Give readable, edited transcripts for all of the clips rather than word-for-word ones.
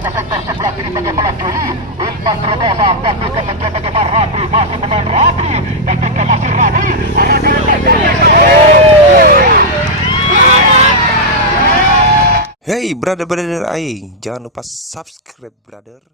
ke sektor sebelah kiri bagaimana Juli umpan terobosa tapi kemudian bagaimana Rabri masih pemain Rabri ketika masih Rabri Hey brother aing, jangan lupa subscribe brother.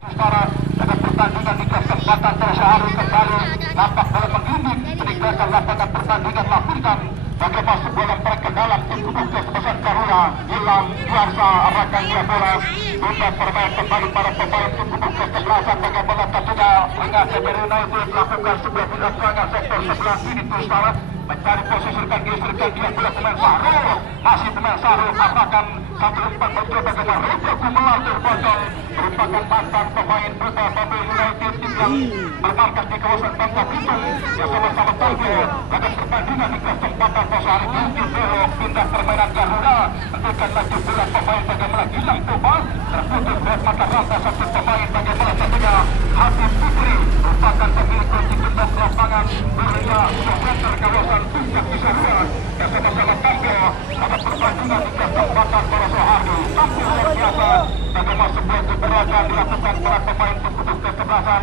Secara dengan pertandingan di kesempatan tersyahari kembali nampak dalam menggigit meninggalkan lapangan pertandingan lakukan bagaimana sebuah perkenalan tim Kubus sebesar Karuna hilang biasa arahkan dia bola untuk permain kembali para pemain tim Kubus kesebelasan bagaimana tentunya Ringan Jajar United melakukan sebuah tindak serangan sektor sebelah kiri Tusara mencari posisi geserkan dia bola pemain Sarul masih pemain Sarul arahkan satu umpan mencoba dengan Rojo Gumelar terbocor merupakan mantan pemain Buta Bambel United tim yang bermarkas di kawasan Bangka Belitung yang sama-sama tampil pada pertandingan di kesempatan Tosari Mungkin belok pindah permainan Garuda tentukan lagi bola pemain bagaimana Gilang Tobal terputus buat mata rantai satu pemain bagaimana tentunya Habib Fikri merupakan pemilik kunci gembok lapangan Mulia Sosenter kawasan Puncak Cisarua yang sama-sama tampil pada pertandingan di kesempatan para Soehardi tampil luar biasa bagaimana sebuah keberhasilan dilakukan para pemain Kubus kesebelasan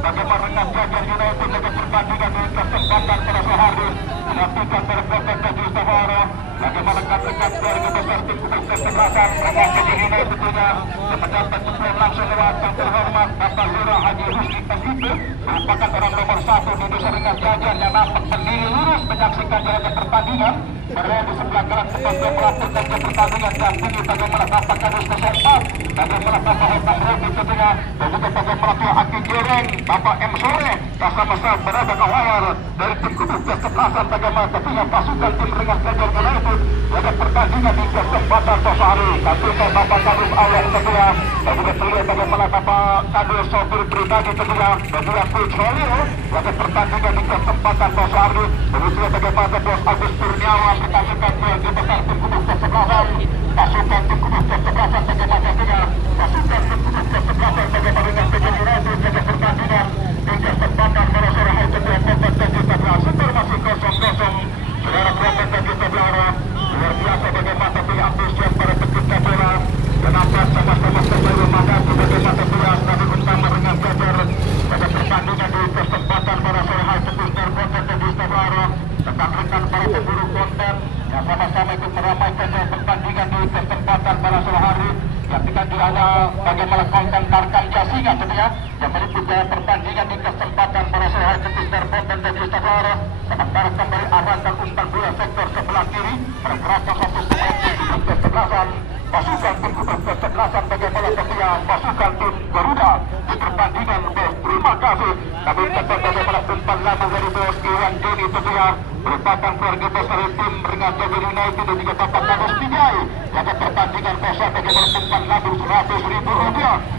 bagaimana Ringan Jajar United dengan pertandingan di kesempatan para Soehardi menyaksikan berproses baju Istavara bagaimana rekan-rekan keluarga besar tim Kubus kesebelasan Ringan Jajar United tentunya yang mendapat dukungan langsung lewat yang terhormat Bapak Lurah Haji Rusdi Pasipe merupakan orang nomor 1 di desa Ringan Jajar yang nampak berdiri lurus menyaksikan jalannya pertandingan berada di sebelah kanan sebagai melakukan pertandingan dan ini bagaimana tampak kadus keserta bagaimana Bapak Hotang Robi tentunya dan juga bagaimana Tua Aki Jereng Bapak M. Sore yang sama-sama berada kawal dari tim Kubus kesebelasan bagaimana tentunya pasukan tim Ringan Jajar United pada pertandingan di kesempatan Tosari tentunya Bapak Kadus Awal tentunya dan juga terlihat bagaimana Bapak Kadus sopir pribadi tentunya dan juga Coach Holil pada pertandingan di kesempatan Tosari dan juga bagaimana Bos Agus Kurniawan pasukan keluarga besar tim Kubus kesebelasan pasukan tim Kubus kesebelasan bagaimana tentunya pasukan tim Kubus kesebelasan bagaimana Ringan Jajar United pada pertandingan di kesempatan para sore hari tentunya kompeten sebelah super masih 0-0 saudara kompeten sebelah luar biasa bagaimana tapi antusias para pecinta bola kenapa sama-sama terlalu maka bagaimana tugas dari utama Ringan Jajar pada pertandingan di kesempatan para sore hari tentunya kompeten di Istavara rekan-rekan para pemburu konten yang sama-sama ikut meramaikan pertandingan di kesempatan para sore hari yang tidak ada bagaimana konten Tarkan Jasinga tentunya yang meliput pertandingan di kesempatan para sore hari tentunya konten dan Istavara sementara kembali arahkan umpan bola sektor sebelah kiri pergerakan satu pemain tim kesebelasan pasukan tim kesebelasan bagaimana tentunya pasukan tim Garuda di pertandingan terima kasih kami tetap bagaimana umpan lama dari Bos Iwan Joni tentunya merupakan keluarga besar tim Ringan Jajar United dan juga Bapak Kadus Tijai pada pertandingan besar bagaimana umpan lama Rp100.000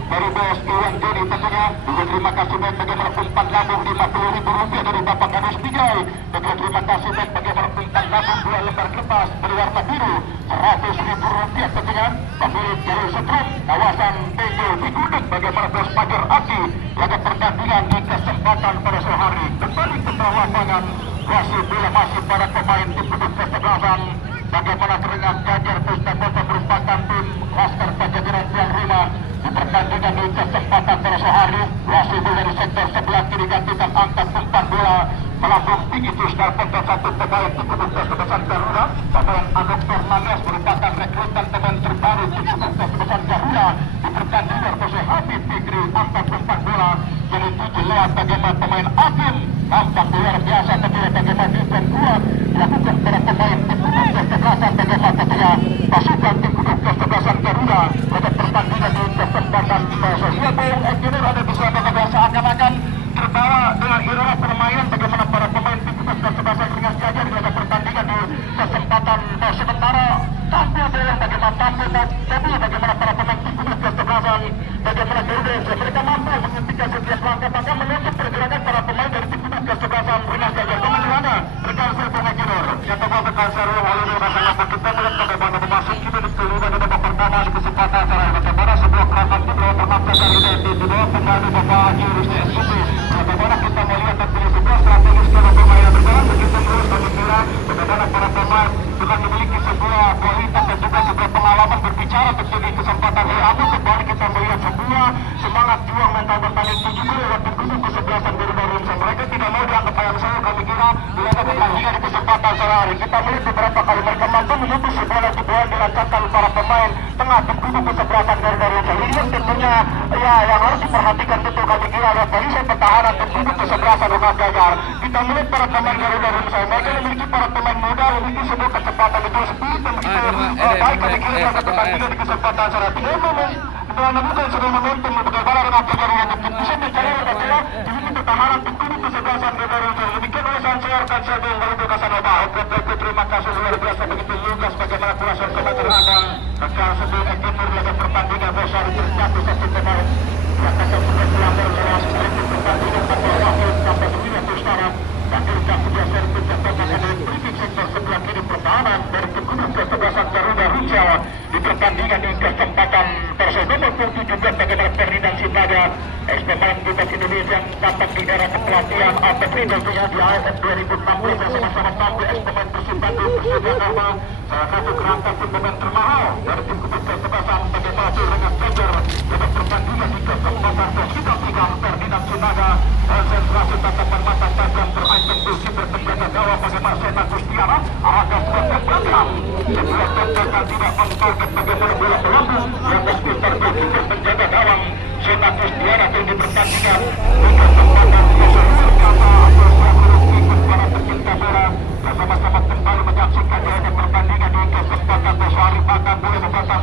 dari Bos Iwan Joni tentunya juga terima kasih banyak bagaimana umpan lama Rp50.000 dari Bapak Kadus Tijai juga terima kasih banyak bagaimana umpan lama 2 lembar kertas berwarna biru Rp100.000 tentunya pemilik jalur setrum kawasan PJ Cikundek bagaimana Bos Pajar Aki pada pertandingan di kesempatan pada sore hari kembali ke bawah lapangan masih bola masih para pemain tim Kubus kesebelasan bagaimana Ringan Jajar Pustakota merupakan tim Laskar Pajajaran tuan rumah di pertandingan di kesempatan pada sore hari masih bola di sektor sebelah kiri gantikan angkat umpan bola melambung tinggi Tusdar Ponto satu pemain tim Kubus kesebelasan Garuda pemain Anok Fernandes merupakan rekrutan pemain terbaru tim Kubus kesebelasan Garuda di pertandingan Jose Habib Fikri angkat umpan bola jadi 7 lewat bagaimana pemain Akim nampak luar biasa tentunya bagaimana defense kuat dilakukan para pemain tim Kubus kesebelasan bagaimana tentunya pasukan tim Kubus kesebelasan Garuda pada pertandingan di kesempatan sosial Bung Engineer ada bisa bagaimana seakan-akan terbawa dengan irama permainan bagaimana para pemain tim Kubus kesebelasan Ringan Jajar pada pertandingan di kesempatan sementara tampil dalam bagaimana tampil tapi bagaimana para pemain tim Kubus kesebelasan bagaimana Garuda mereka mampu menghentikan setiap langkah menutup pergerakan para pemain dari tim Kubus kesebelasan Ringan Jajar kemana rekan saya Bung Engineer yang telah rekan saya Walid rasanya kita melihat bagaimana memasuki menit kelima dan babak pertama di kesempatan acara bagaimana sebuah gerakan tim lawan pertama kali ini di bawah kembali Bapak Jurus SUB. Bagaimana kita melihat dan pilih sebuah strategis dalam permainan berjalan begitu mulus kami kira bagaimana para pemain juga memiliki sebuah kualitas dan juga sebuah pengalaman berbicara terjadi kesempatan Abu. Kembali kita melihat sebuah semangat juang mental bertanding 70 waktu kudu kesebelasan Garuda Rumsa. Mereka tidak mau dianggap ayam saya. Kami kira bila ada pertandingan di kesempatan sore hari kita melihat beberapa kali mereka mampu menutup sebuah keduaan dilancarkan para pemain tengah tim kudu kesebelasan Garuda Rumsa. Ini yang tentunya ya yang harus diperhatikan betul. Kami kira lihat barisan pertahanan tim kudu kesebelasan Lukas Gajar. Kita melihat para pemain Garuda Rumsa. Mereka memiliki para pemain muda memiliki sebuah kecepatan itu speed dan begitu baik. Kami kira ada pertandingan di kesempatan sore hari ini. Menemukan sudah momentum bagaimana dengan Gajar yang bisa mencari adalah di pertahanan tim kudu kesebelasan Garuda Rumsa. Demikian oleh Sancer Kansado menuju Casanova. Terima kasih luar biasa begitu Lukas bagaimana kurasan komentar Anda. Kakak sebelum ekor laga pertandingan besar terjatuh satu pemain. Kakak sudah pelanggar dalam pertandingan pada waktu sampai 9 sekarang. Akhir kasih biasa tercatat ada briefing sektor sebelah kiri pertahanan dari tim kudu kesebelasan Garuda Rumsa di pertandingan di kesempatan tersebut untuk 17 bagaimana Ferdinand Sitaga ex-pemain Bebas Indonesia dapat di daerah kepelatihan AFF tentunya di AFF 2016 yang sama-sama tampil ex-pemain Persib Bandung Persija Jakarta salah satu kerangka tim pemain termahal dari tim kudu kesebelasan bagaimana Rengas Fajar dapat pertandingan di kesempatan tersebut Ferdinand Sitaga konsentrasi tatapan mata tajam terancam kursi berpenjaga gawang bagaimana Sena Kustiara arahkan sebuah belakang sebuah tembakan tidak mengtarget bagaimana bola melambung yang sekitar berpikir penjaga gawang Sena Kustiara di pertandingan di kesempatan seluruh kata atau seluruh ikut para pecinta bola bersama-sama kembali menyaksikan jalannya pertandingan di kesempatan Tosari bahkan boleh membatas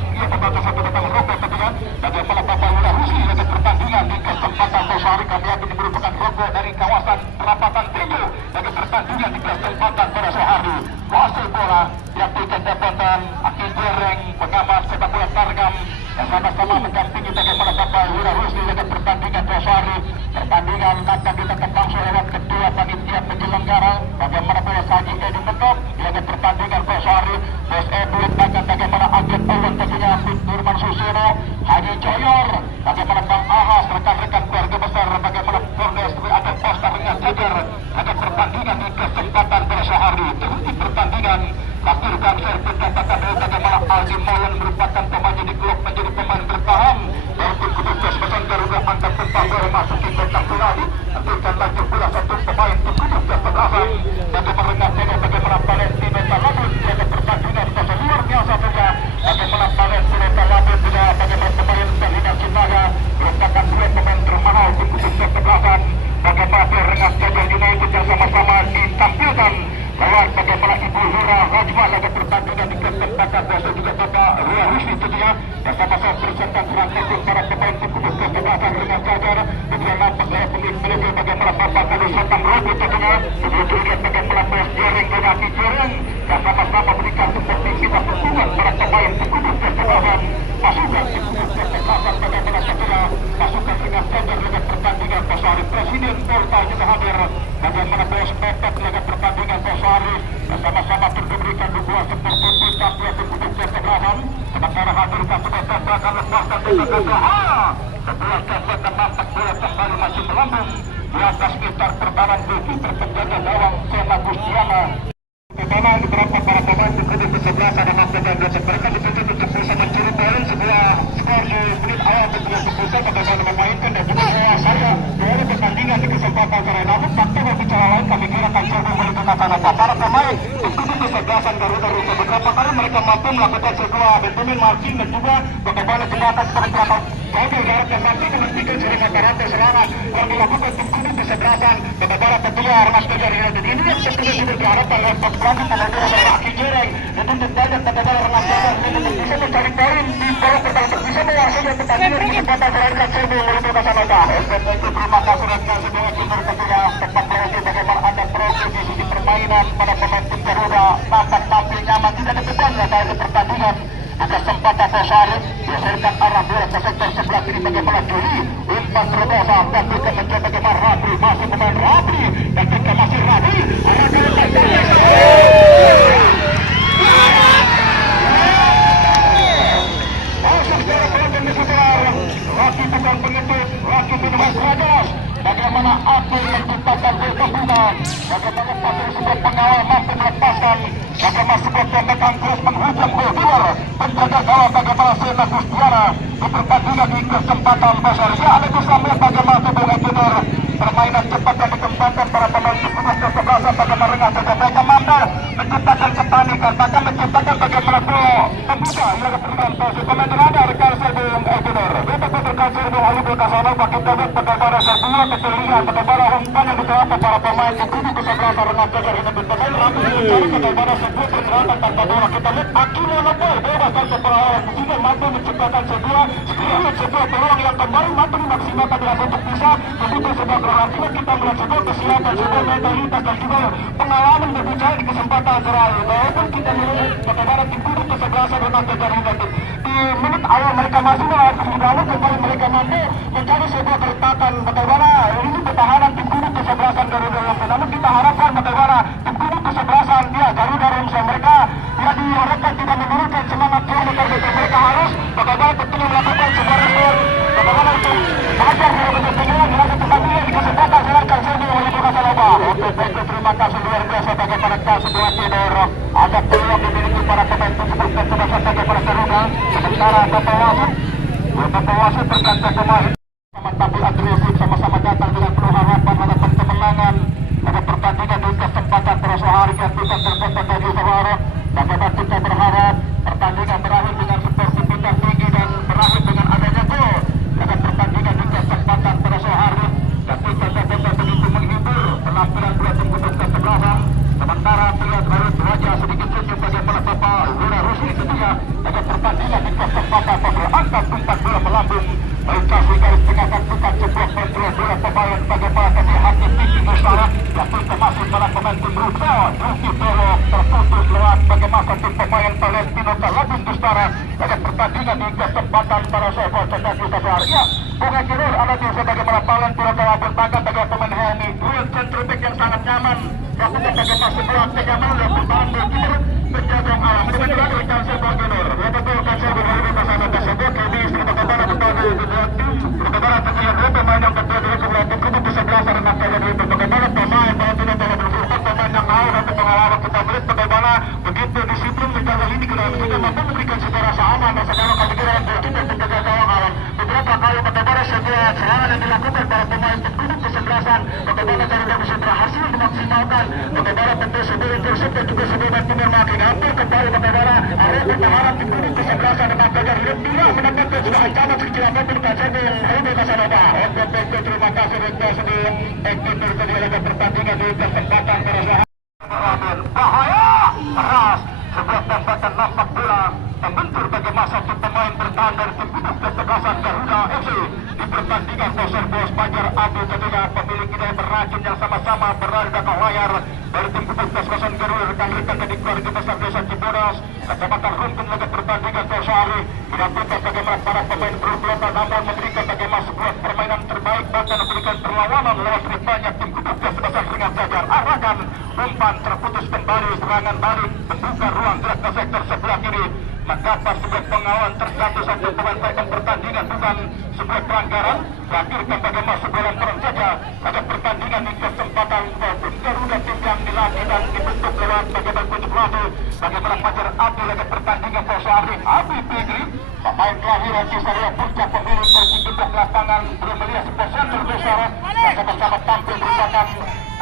satu batang rokok tentunya bagaimana Bapak Wira Rusli dengan pertandingan di kesempatan Tosari kami akan merupakan rokok dari kawasan Perapatan Timur bagi pertandingan di kesempatan pada sore hari. Wasit bola diaktifkan jabatan Aki Jereng pengamat sepak bola Targam yang sama-sama mendampingi bagaimana Bapak Wira Rusli dengan pertandingan Tosari. Pertandingan akan kita langsung lewat ketua panitia penyelenggara bagaimana bola Saji Edi Mentok dengan pertandingan Tosari. Bos Edwin akan bagaimana agen Owen tentunya Nurman Suseno Haji Joyor bagaimana Bang Ahas rekan-rekan keluarga besar bagaimana Kordes ada poster dengan Jajar akan pertandingan di kesempatan pada sore hari. Terhenti pertandingan lakukan servis katakan bagaimana Aldi Moyen merupakan pemain di klub menjadi pemain bertahan dari tim kudu kesebelasan Garuda antar tempat bola masuk ke kotak penalti tentukan lagi pula satu pemain tim kudu kesebelasan bagaimana dengan bagaimana Valentino Talabut dengan pertandingan pasal luar biasa saja bagaimana Valentino Talabut juga bagaimana pemain Ferdinand Sitaga merupakan dua pemain termahal tim kudu kesebelasan bagaimana Rengas Fajar United yang sama-sama ditampilkan lewat bagaimana Ibu Hura Rajma laga pertandingan di kesempatan biasa juga Bapak Wira Rusli tentunya yang sama-sama berserta merangkul para pemain tim kudu kesebelasan Rengas Fajar kemudian nampak lewat pemilik bagaimana Bapak Kado Sultan Robert tentunya begitu lihat bagaimana Bos Jereng dan Aki Jereng yang sama-sama berikan supervisi dan dukungan para pemain tim kudu kesebelasan pasukan tim kudu kesebelasan bagaimana tentunya pasukan Rengas Fajar laga pertandingan Tosari Presiden Porta juga hadir bagaimana Bos Pepet laga pertandingan Tosari sama-sama diberikan dukungan seperti puncak dia tim kudu kesebelasan sementara hadirkan sebuah tembakan lepaskan dengan gagah setelah tembakan nampak bola kembali masih melambung di atas sekitar pertahanan beki terpenjaga gawang Sena Kustiana pertama beberapa para pemain tim kudu kesebelasan dan melakukan mereka dituntut untuk bisa mencuri poin sebuah skor di menit awal tentunya untuk bisa bagaimana memainkan dan juga saya dari pertandingan di kesempatan sore namun fakta berbicara lain kami kira akan coba menentukan apa para pemain tim kudu kesebelasan Garuda Rumsa beberapa kali mereka mampu melakukan sebuah Benjamin Martin dan juga bagaimana jembatan seperti belakang mobil jarak yang mampu memastikan jaringan rantai serangan yang dilakukan tim kudu kesebelasan bagaimana tentunya Rengas Fajar United ini yang tentunya sudah diharapkan oleh Berarti pada dua Aki Jereng dituntut banyak bagaimana Rengas Fajar bisa mencari poin di bawah pertandingan bisa menguasai pertandingan di kesempatan terakhir Cebu menuju Casanova. Itu terima kasih dan sebuah timur tentunya tepat berarti bagaimana ada progres di sisi permainan pada pemain tim Garuda nampak tampil nyaman tidak ada beban dari pertandingan di kesempatan Tosari dihasilkan arah bola ke sektor sebelah kiri bagaimana Juli umpan terobosan dan juga mencoba bagaimana Rabri masih pemain Rabri dan juga masih Rabri arah bola Raki bukan pengetuk, Raki bagaimana Abdul menciptakan gol keunggulan, bagaimana pasir sebuah pengawal mampu melepaskan, bagaimana sebuah tembakan terus menghujam gol keluar, penjaga gawang bagaimana Sena Gustiara di pertandingan di kesempatan besar. Ya, Anda bisa melihat bagaimana tubuh engineer permainan cepat yang dikembangkan para pemain di kubu kesebelasan, bagaimana Rengas saja mereka mampu menciptakan kepanikan, bahkan menciptakan bagaimana gol pembuka yang diberikan posisi pemain ada rekan serbu engineer. Kita rekan serbu Alibul Kasana pakai tabut bagaimana serbu keterlihat bagaimana umpan yang diterapkan para pemain di kubu kesebelasan Rengas saja ini bermain rapi mencari bagaimana sebuah pergerakan tanpa bola. Kita lihat akhirnya Lepoy bebas tanpa perlawanan sehingga mampu menciptakan sebuah peluang yang kembali mampu dimaksimalkan dengan untuk bisa membuka sebuah keberhasilan. Kita melihat sebuah kesiapan, sebuah mentalitas dan juga pengalaman berbicara di kesempatan terakhir. Walaupun kita melihat bagaimana tim kubu kesebelasan Rengas Gajah United di menit awal mereka masih lalu kembali mereka mampu mencari sebuah keretakan bagaimana ini pertahanan tim kubu kesebelasan Garuda Ramsa. Namun kita harapkan bagaimana tim kubu kesebelasan Garuda Ramsa mereka diharapkan tidak menurunkan semangat kilometer mereka harus bagaimana betul melakukan sebuah respon bagaimana untuk mengajar kepentingan dengan pertandingan di kesempatan silakan serbu Alibul Kasana. Terima kasih luar biasa bagaimana sebuah tenor ada peluang dimiliki para pemain tim kubu kesebelasan bagaimana Garuda sementara Bapak Wasit berkata pemain tapi agresif sama-sama datang dengan penuh harapan kemenangan pada pertandingan di kesempatan terasa hari yang kita terbentuk dari Sahara. Bagaimana kita berharap pertandingan berakhir dengan sportivitas tinggi dan berakhir dengan adanya gol. Dengan pertandingan di kesempatan terasa hari dan kita dapat begitu menghibur penampilan dua tim kubu kesebelasan. Sementara terlihat harus wajah sedikit senyum bagaimana Bapak Lura Rusli setia dengan pertandingan di kesempatan pasal angkat tumpat bola melambung melintasi garis tengah dan bukan sebuah kontrol bola pemain bagaimana kasih hati tinggi Nusara yang termasuk para pemain tim Rusa Ruki Bolo terputus lewat bagaimana tim pemain Valentino Talabun Nusara dengan pertandingan di kesempatan para sahabat sedang kita sehari. Ya, Bung Engineer ada di sebagaimana Valentino Talabun bahkan bagi pemain Helmi duel centroback yang sangat nyaman lakukan bagaimana sebuah kenyamanan yang bertahan begitu penjaga alam sebenarnya rekan serbu Engineer betul-betul serbu Alibul Kasana tersebut kini bagaimana berbagai bagaimana terlihat dua pemain yang terjadi sebelah tim kubu kesebelasan Rengas Gajah United bagaimana pemain Valentino Talabun pemain yang tahu dan pengalaman kita melihat bagaimana begitu disiplin menjaga lini ke dalam sehingga mampu memberikan sebuah rasa aman dan segala kepikiran untuk penjaga gawang alam beberapa kali bagaimana sebuah serangan yang dilakukan para pemain tim kubu kesebelasan bagaimana Garuda bisa berhasil memaksimalkan bagaimana tentu sebuah intercept dan juga sebuah bantu bermakin hampir kembali bagaimana area pertahanan tim kubu kesebelasan Rengas Gajah United tidak mendapatkan sebuah ancaman sekecil apapun kaca yang Alibul Kasana. Terima kasih rekan sebelum ekipir terjadi pertandingan di kesempatan terasa bahaya keras sebuah tembakan nampak bola membentur bagaimana satu pemain bertahan dari tim kubu kesebelasan Garuda FC di pertandingan Bosor Bos Banjar Abdul tentunya pemilik kita berracun yang sama-sama berada di belakang layar dari tim kubu kesebelasan Garuda rekan-rekan dari keluarga besar desa Cibodas kecamatan Rumpun pada pertandingan Tosari dilakukan bagaimana para pemain berkelota namun memberikan bagaimana sebuah permainan terbaik bahkan memberikan perlawanan lewat banyak tim kubu kesebelasan Rengas Gajah arahkan umpan terputus kembali serangan balik membuka ruang gerak ke sektor sebelah kiri mendapat sebuah pengawalan terjatuh satu pemain pertandingan bukan sebuah pelanggaran terakhirkan bagaimana sebuah laporan saja pada pertandingan di kesempatan Garuda tim yang dilatih dan dibentuk lewat bagaimana kunjuk rasa bagaimana Fajar Abdul lagi pertandingan Tosari Abi Pegri pemain kelahiran Cisaria puncak pemilik berkikuk lapangan belum melihat sebuah center besar yang sama-sama tampil merupakan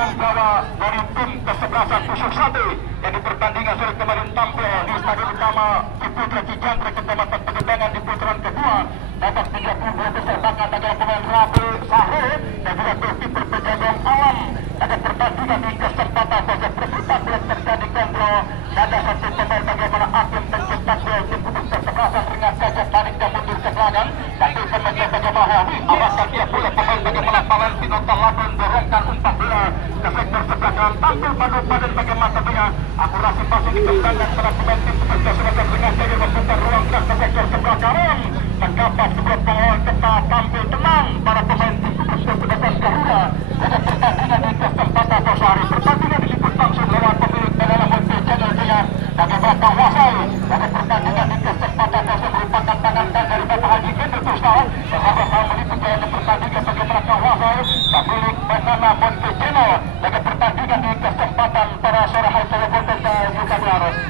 penggawa dari tim kesebelasan Pusuk Sate yang di pertandingan sore kemarin tampil di stadion utama Ciputra Cijantra Kecamatan Pegedangan di putaran kedua dapat 32 besar bahkan dengan pemain Rabi Sahri dan juga goalkeeper Pejagaan Alam pada pertandingan di kesempatan saja berputar belum terjadi kontrol ada satu pemain bagaimana akhir pencetak gol tim kubu kesebelasan Rengas Gajah tarik dan mundur ke belakang tapi pemain bagaimana Helmi arahkan dia pula pemain bagaimana Valentino Talabun dorongkan umpan bola ke sektor sebelah kanan tampil padan bagaimana tentunya akurasi passing dikembangkan pada pemain tim kubu kesebelasan Rengas Gajah membuka ruang gerak ke sektor sebelah kanan mendapat sebuah pengawalan ketat tampil tenang para pemain tim kubu kesebelasan Garuda pada pertandingan di kesempatan Tosari pertandingan diliput langsung lewat pemilik dalam multi channel dia bagaimana penguasai pada pertandingan di kesempatan Tosari merupakan tangan dan dari Bapak Haji Kendra Tustal yang sama-sama meliput dalam pertandingan bagaimana penguasai pemilik Bernama Monteceno pada pertandingan di kesempatan pada sore hari telepon ke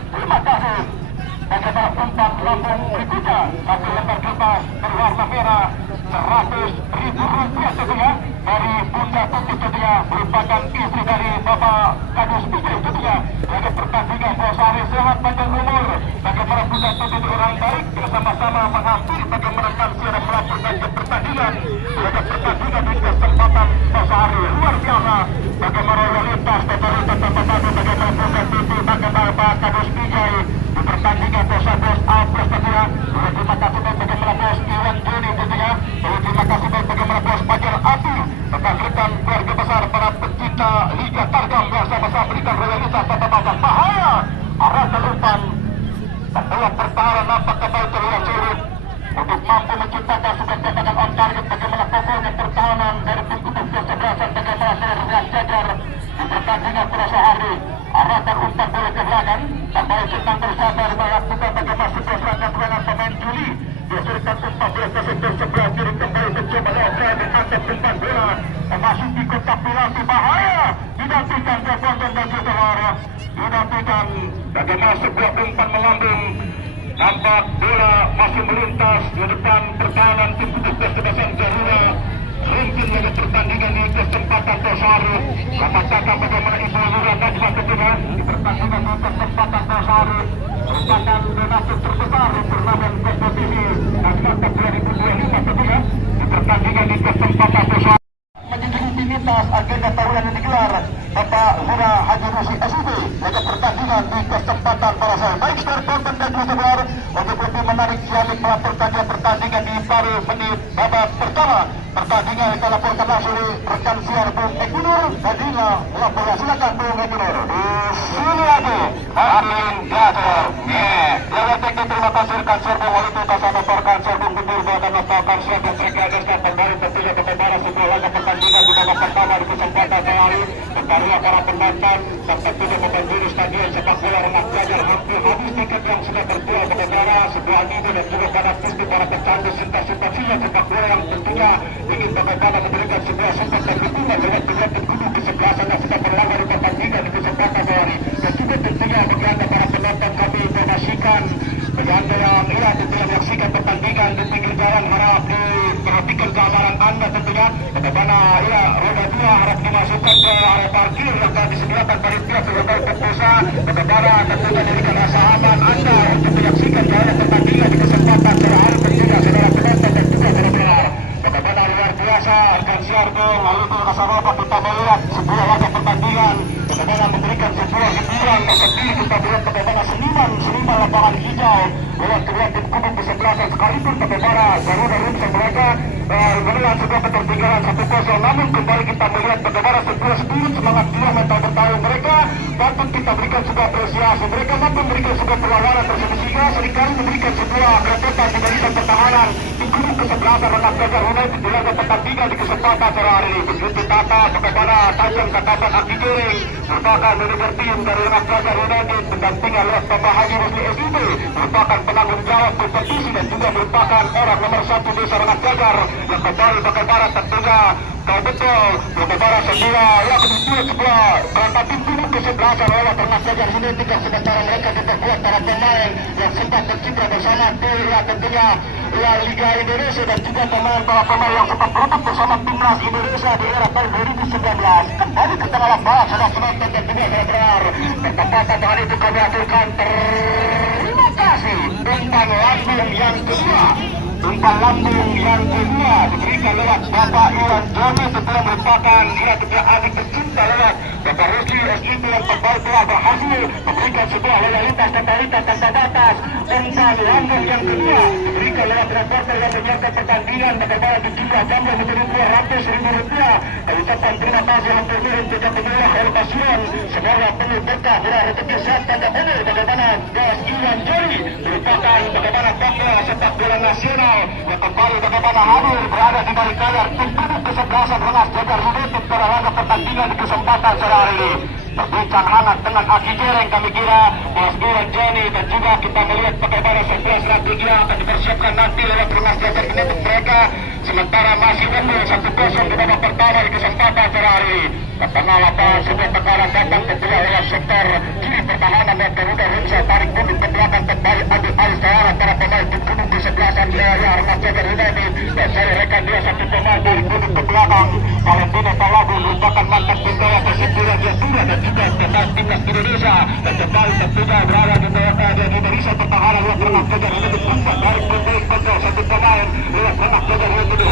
Terima kasih. Bagaimana umpan lambung berikutnya satu lembar kertas berwarna merah Rp100.000 tentunya dari Bunda Tuti tentunya merupakan istri dari Bapak Kadus Pijay tentunya. Pada pertandingan Bosari sehat panjang umur. Bagaimana Bunda Tuti orang baik bersama-sama menghampiri bagaimana Tansiara melaporkan ke pertandingan. Pada pertandingan di kesempatan Bosari luar biasa. Bagaimana realitas pemerintah tanpa bagi bagaimana Bunda Tuti bagaimana Bapak Kadus Pijay di pertandingan Bos Alpres tentunya. Terima kasih bagaimana Bos Iwan Joni tentunya. Terima kasih bagaimana Bos Pajar Api. Bangkitan keluarga besar para pencinta Liga Targam bersama-sama berikan realitas pada babak bahaya. Arah umpan bola pertahanan nampak kembali terlihat sulit untuk mampu menciptakan sebuah tembakan on target. Bagaimana kokohnya pertahanan dari pengikut kesebelasan bagaimana serangan jajar di pertandingan pada hari. Arahkan umpan bola ke belakang kembali tentang bersabar melakukan bagaimana sebuah serangan pemain Juli. Dihasilkan umpan bola ke sektor sebelah kiri kembali mencoba lewat mengangkat umpan bola memasuki kotak penalti bahaya. Didampingkan ke Bonton dan Jutawara. Didampingkan bagaimana sebuah umpan melambung. Nampak bola masih melintas di depan pertahanan tim kudus kesebelasan Garuda. Mungkin lagi pertandingan di kesempatan Tosari. Katakan bagaimana Ibu Lura Najwa tentunya di pertandingan di kesempatan Tosari merupakan donasi terbesar di turnamen kompetisi Najwa 2025 tentunya di pertandingan di kesempatan Tosari. Menjadi rutinitas agenda tahunan yang digelar Bapak Lura Haji Rusi SUB pada pertandingan di kesempatan para saya. Baik secara konten dan sebar untuk lebih menarik sialik melaporkan pertandingan di paruh menit babak pertama. Pertandingan kita laporkan langsung di rekan siar Bung Ekunur. Hadina laporkan silakan Bung Ekunur. Sini ada Amin Gator. Lalu teknik terima kasih rekan siar Bung Wali Tuta sama rekan siar Bung Gundur dan melaporkan siar Bung Trekades dan kembali tentunya kepada sebuah laga pertandingan di babak pertama di kesempatan kali. Kembali para penonton dan tentunya membanjiri stadion sepak bola Rengat Jajar hampir habis tiket yang sudah terjual bagaimana sebuah minggu dan juga pada pasti para pecandu cinta-cinta sepak bola yang tentunya ingin bagaimana memberikan sebuah sempat dan dukungan lewat tim kudu di sebelah sana sudah berlanggar di pertandingan di kesempatan hari. Dan juga tentunya bagi anda para penonton kami informasikan bagi anda yang tentunya menyaksikan pertandingan di pinggir jalan harap diperhatikan keamanan anda tentunya bagaimana roda 2 harap dimasukkan ke area parkir yang telah disediakan panitia sebagai terpusat bagaimana tentunya diberikan rasa aman anda untuk menyaksikan jalan pertandingan di kesempatan hari tentunya saudara penonton dan juga saudara bagaimana luar biasa rekan siar lalu itu kasar kita melihat sebuah laga pertandingan bagaimana memberikan sebuah hiburan tersendiri kita melihat bagaimana seniman lapangan hijau lewat kedua tim kubu kesebelasan sekalipun bagaimana Garuda bisa mereka melihat sebuah ketertinggalan 1-0 namun kembali kita melihat bagaimana sebuah spirit semangat jiwa mental bertarung mereka patut kita berikan sebuah apresiasi mereka mampu memberikan sebuah perlawanan tersebut sehingga seringkali memberikan sebuah kerepotan di barisan pertahanan tim kubu kesebelasan Rengat Jajar United di laga pertandingan di kesempatan sore hari ini begitu tata bagaimana tajam katakan Aki Jering merupakan manajer tim dari Rengat Jajar United mendampingi oleh Bapak Haji Rusli SUB merupakan penanggung jawab kompetisi dan juga merupakan orang nomor 1 desa Rengat Jajar yang kembali bagaimana tentunya tahu betul bagaimana sebuah berangkat tim kubu kesebelasan oleh Rengat Jajar United yang sementara mereka diperkuat para pemain yang sempat berkiprah bersama tentunya Liga Indonesia dan juga para pemain yang sempat berunding bersama timnas Indonesia di era tahun 2019 kembali ke tengah lapangan sudah penonton dan juga benar kesempatan kali itu kami hasilkan terima kasih umpan lambung yang kedua diberikan lewat Bapak Iwan Joni setelah merupakan dia adik tercinta lewat Bapak Rusli SIB yang kembali telah berhasil memberikan sebuah loyalitas totalitas tanpa batas umpan lambung yang kedua diberikan lewat reporter yang menjaga pertandingan bagaimana dijumlah jambul menjadi Rp200.000 ucapan terima kasih hampir mirip tidak dimulai oleh pasien semoga penuh berkah murah rezeki sehat dan penuh bagaimana Gas Iwan Joni merupakan bagaimana tokoh sepak bola nasional yang kembali bagaimana hadir berada di balik layar tim kubu kesebelasan Rengat Jajar United pada laga pertandingan di kesempatan sore hari ini. berbincang hangat dengan Aki Jereng. Kami kira Mas Iwan Joni dan juga kita melihat bagaimana sebuah strategi yang akan dipersiapkan nanti lewat Rengas Dahsyat ini untuk mereka. Sementara masih unggul 1-0 di babak pertama di kesempatan Ferrari. Tengah lapangan sebuah tekanan datang tentunya lewat sektor kiri pertahanan dan Garuda Rinsa tarik mundur ke belakang kembali ambil alih searah para pemain tim kuning di sebelahan wilayah Rengas Dahsyat United dan saya rekan dia satu pemain dari kuning ke belakang. Valentino Talabu merupakan mantan pembawa Persipura Jayapura dan juga pemain timnas Indonesia dan kembali tentunya berada di bawah di Indonesia pertahanan lewat Rengas Dahsyat United umpan tarik mundur kontrol satu pemain lewat Rengas Dahsyat United.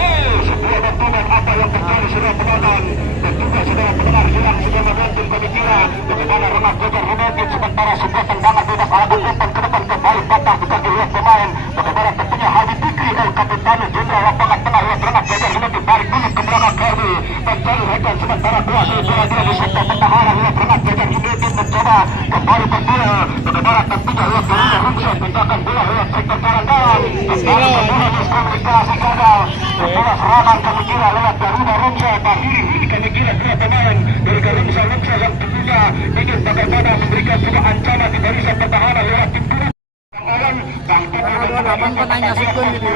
Sebuah bantuan apa yang terjadi sudah penonton dan juga sudah pendengar hilang sudah momentum kami kira bagaimana Rengas Dahsyat United sementara sebuah tendangan bebas arah umpan ke depan kembali patah bisa dilihat pemain bagaimana tentunya Hadi Fikri Kapitano Jenderal lapangan tengah lewat Rengas Dahsyat United tarik mundur ke belakang kami mencari rekan sementara kuasa bola di sektor pertahanan lewat Rengas Dahsyat United mencoba kembali berbola bagaimana tentunya lewat Garuda Rinsa pindahkan bola lewat sektor kanan dalam kembali berbola miskomunikasi gagal setelah serangan kami kira lewat Garuda Rinsa ini kami kira dua pemain dari Garuda Rinsa yang tentunya ingin bagaimana memberikan sebuah ancaman di barisan pertahanan lewat tim kuning. Abang penanya sukun gitu.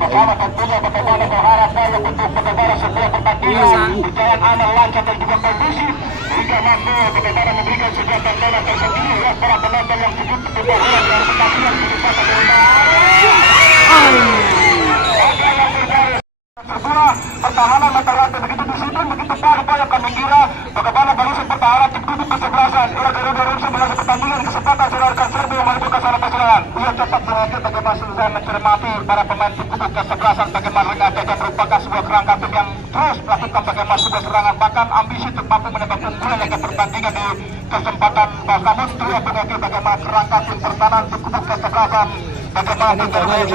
Bersama tentunya bagaimana berharap untuk bagaimana sebuah pertandingan berjalan aman lancar dan juga kondusif hingga mampu bagaimana memberikan sebuah tantangan tersendiri ya para penonton yang cukup berbahagia dari pertandingan kesempatan Persipura pertahanan mata rantai begitu disiplin begitu padat yang kami kira bagaimana barisan pertahanan tim kuning kesebelasan Garuda Rinsa melaju pertandingan kesempatan saudara serbu yang menimbulkan salah pasangan ia cepat berhasil bagaimana selesai mencermati para pemain tim kuning kesebelasan bagaimana Rengas Dahsyat merupakan sebuah kerangka tim yang terus melakukan bagaimana sebuah serangan bahkan ambisi untuk mampu mendapatkan gol yang pertandingan di kesempatan namun terlihat berhasil bagaimana kerangka tim pertahanan tim kuning kesebelasan bagaimana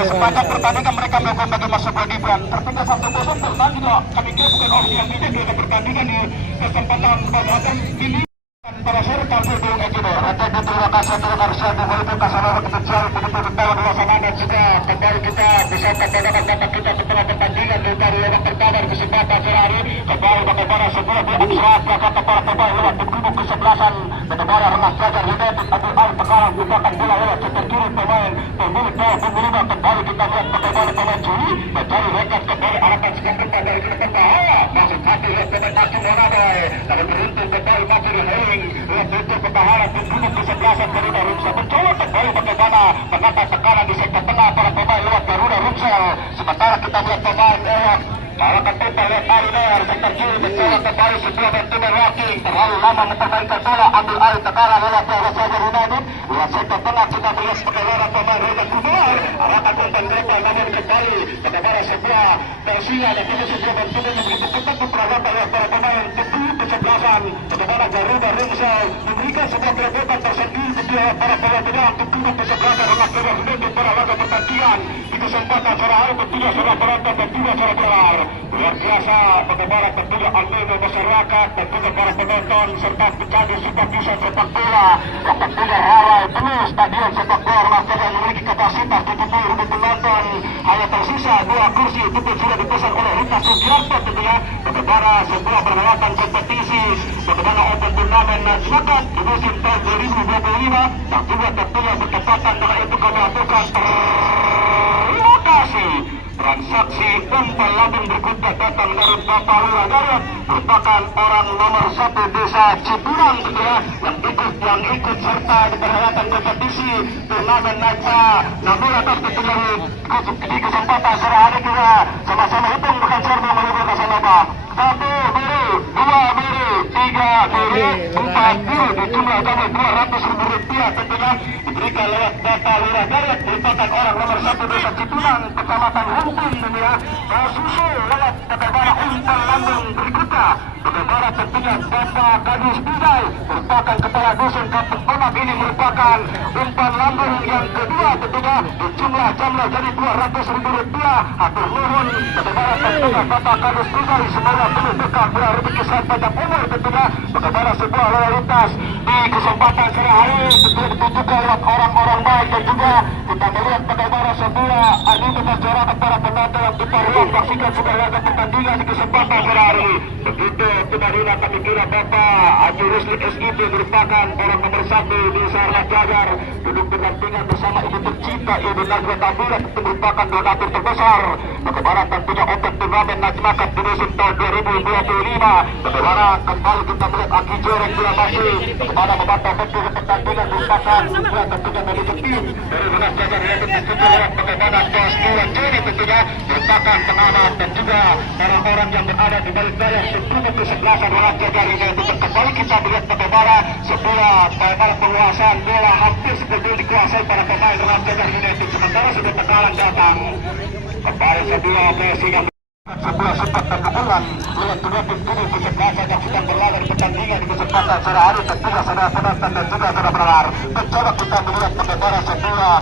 sepanjang pertandingan mereka melakukan bagaimana sebuah dibuat tertinggal 1-0 pertandingan kami kira bukan opsi yang bijak di pertandingan di kesempatan bahkan ini para serta Bung Ejino atau terima kasih terima kasih untuk kasar kita cari begitu bertahan suasana dan juga kembali kita bisa katakan dapat kita setelah pertandingan dari babak pertama di kesempatan Ferrari kembali bagaimana sebuah abstrak kata para pemain lewat tim kuning kesebelasan bagaimana Rengas Dahsyat United ambil alih tekanan gunakan bola lewat sektor kiri pemain pemilik bola pemerintah kembali kita lihat bagaimana pemain Juli mencari rekan kembali arahkan sebuah umpan dari depan bahaya masuk hati lihat pemain Akim Monabai tapi beruntung kembali masih Hering lihat bentuk pertahanan tim kuning kesebelasan Garuda Rinsa mencoba kembali bagaimana mengangkat tekanan di sektor tengah para pemain lewat Garuda Rinsa sementara kita lihat pemain Kalahkan umpan lihat Ariner sektor kiri mencoba kembali sebuah bentukan walking terlalu lama mempermainkan bola ambil alih tekanan lewat Rengas Dahsyat United lihat sektor tengah kita melihat bagaimana pemain Roda Kumar arahkan umpan ke depan namun kembali bagaimana sebuah Persia dan juga sebuah bentukan yang begitu ketat diperagakan oleh para pemain tim kuning kesebelasan bagaimana Garuda Rinsa memberikan sebuah kerebetan tersendiri kepada para pemain tim kuning kesebelasan Rengas Dahsyat United pada laga pertandingan di kesempatan sore hari tentunya saudara penonton dan juga saudara pendengar luar biasa bagaimana tentunya animo masyarakat dan juga para penonton serta pecandu simpatisan sepak bola yang tentunya ramai penuh stadion sepak bola Rengas Dahsyat yang memiliki kapasitas 70.000 penonton hanya tersisa 2 kursi itu pun sudah dipesan oleh Rita Sugiarto tentunya bagaimana sebuah perhelatan kompetisi bagaimana open turnamen Nasional di musim tahun 2025 dan juga tentunya bertepatan dengan itu kami aturkan terima kasih. Transaksi umpan lambung berikutnya datang dari Bapak Lurah Garut merupakan orang nomor 1 desa Ciburang yang ikut serta di perhelatan kompetisi turnamen naca namun atas tentunya di kesempatan sore hari juga sama-sama hitung bukan serba menimbulkan salah 1 biru 2 biru 3 biru 4 biru di jumlah kami Rp200.000 tentunya diberikan lewat Bapak Lurah Garut merupakan orang nomor 1 desa Ciburang kecamatan Hukum dunia susul lewat bagaimana umpan lambung berikutnya bagaimana tentunya Bapak Kadus Bidai merupakan kepala dusun Kampung Onak ini merupakan umpan lambung yang kedua tentunya di jumlah jadi Rp200.000 atur nuhun bagaimana tentunya Bapak Kadus Bidai semoga penuh bekal bola rezeki saat panjang umur tentunya bagaimana sebuah loyalitas di kesempatan sore hari tentunya ditunjukkan lewat orang-orang baik dan juga kita melihat bagaimana sebuah animo masyarakat para penonton yang kita ruang saksikan sudah laga pertandingan di kesempatan sore hari begitu Tumarina kami kira Bapak Haji Rusli SIB merupakan orang nomor 1 di Sarnas Jagar, duduk berdampingan bersama ibu tercinta Ibu Najwa Taburat, itu merupakan donatur terbesar bagaimana tentunya untuk turnamen Najma Cup di musim tahun 2025. Bagaimana kembali kita melihat Aki Joreng Diamasi bagaimana memantau betul pertandingan merupakan tentunya manajer tim dari Sarnas Jagar yaitu juga lewat bagaimana Bos Tuan Joni tentunya merupakan pengamat dan juga orang-orang yang berada di balik layar sebelum kesebelasan Sarnas Jagar ini. Kembali kita melihat bagaimana sebuah penguasaan bola hampir sepenuhnya dikuasai para pemain Sarnas Jagar United, sementara sudah tekanan datang kembali sebuah Messi yang sebuah sempat terkebulan melihat kedua tim ini kesebelasan yang sedang berlaga di pertandingan di kesempatan sore hari tentunya saudara penonton dan juga saudara pendengar. Mencoba kita melihat bagaimana sebuah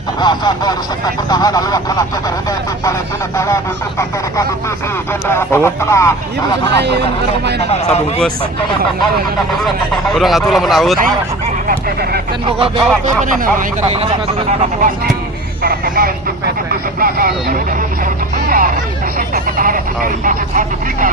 penguasaan bola di sektor pertahanan lewat Sarnas Jagar United Valentino Talabu umpan dari Kadu Tusri Jenderal Lapangan Tengah Sabungkus. Udah ngatu lamun out. Kan boga BOP pa rin na main kagaya sa kadulan para pemain tim produk di sebelasan dari bisa untuk keluar peserta pertahanan sendiri masuk satu berikan